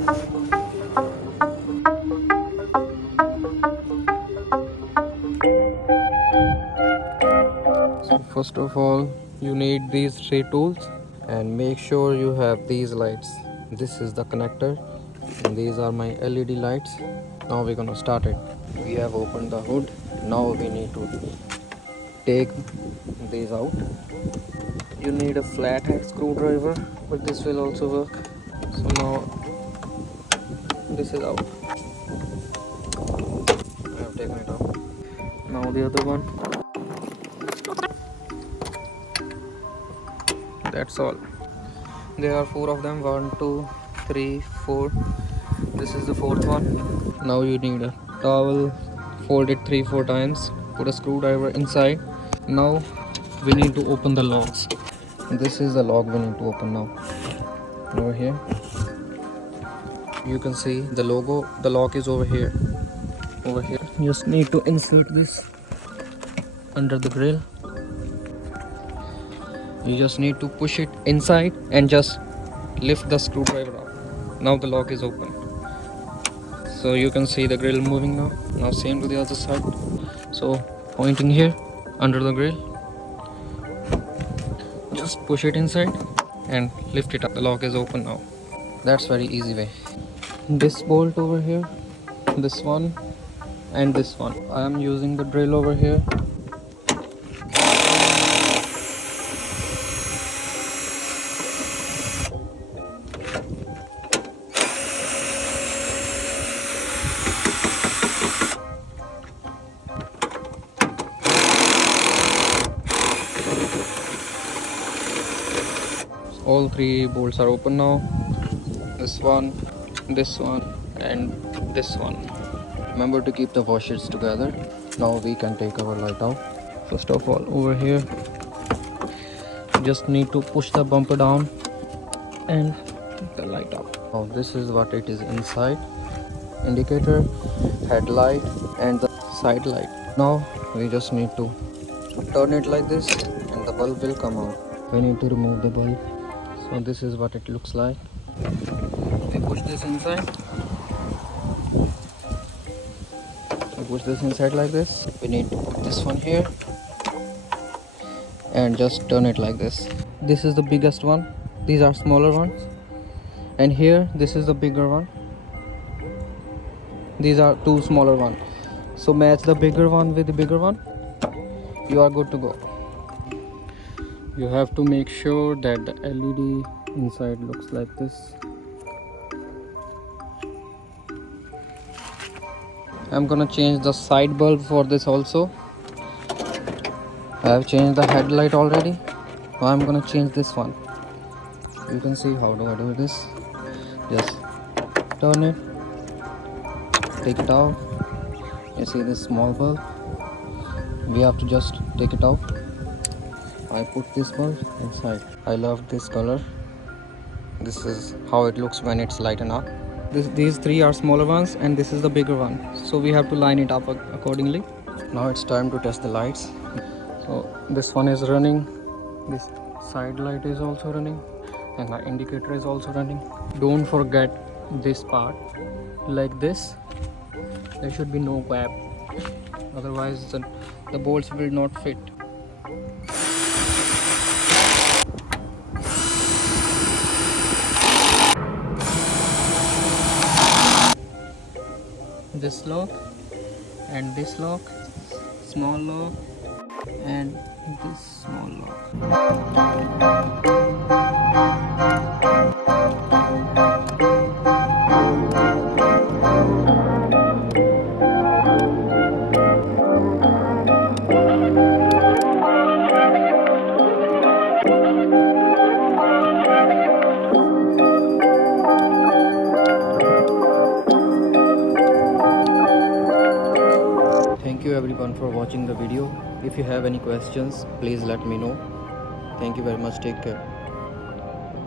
So first of all, you need these three tools, and make sure you have these lights. This is the connector and these are my LED lights. Now we're gonna start it. We have opened the hood. Now we need to take these out. You need a flathead screwdriver, but this will also work. So now this is out. I have taken it out. Now the other one. That's all. There are four of them. 1, 2, 3, 4. This is the fourth one. Now you need a towel, fold it 3-4 times, put a screwdriver inside. Now we need to open the locks. This is the lock we need to open now. Over here you can see the logo. The lock is over here. You just need to insert this under the grill. You just need to push it inside and just lift the screwdriver out. Now the lock is open. So you can see the grill moving now. Now same to the other side. So pointing here under the grill, just push it inside and lift it up. The lock is open now. That's very easy way. This bolt over here, this one and this one. I am using the drill over here. All three bolts are open now. This one, and this one. Remember to keep the washers together. Now we can take our light out. First of all, over here, just need to push the bumper down and take the light out. Now this is what it is inside. Indicator, headlight and the side light. Now we just need to turn it like this and the bulb will come out. We need to remove the bulb. So this is what it looks like. We push this inside. Push this inside like this. We need to put this one here and just turn it like this. This is the biggest one. These are smaller ones. And here, this is the bigger one. These are two smaller ones. So match the bigger one with the bigger one. You are good to go. You have to make sure that the LED inside looks like this. I'm gonna change the side bulb for this also. I have changed the headlight already. Now I'm gonna change this one. You can see how do I do this. Just turn it, take it out. You see this small bulb. We have to just take it out. I put this bulb inside. I love this color. This is how it looks when it's lightened up. These three are smaller ones and this is the bigger one. So we have to line it up accordingly. Now it's time to test the lights. So this one is running. This side light is also running. And the indicator is also running. Don't forget this part. Like this. There should be no gap. Otherwise the bolts will not fit. This lock and this lock, small lock and this small lock. Thank you everyone for watching the video. If you have any questions, please let me know. Thank you very much. Take care.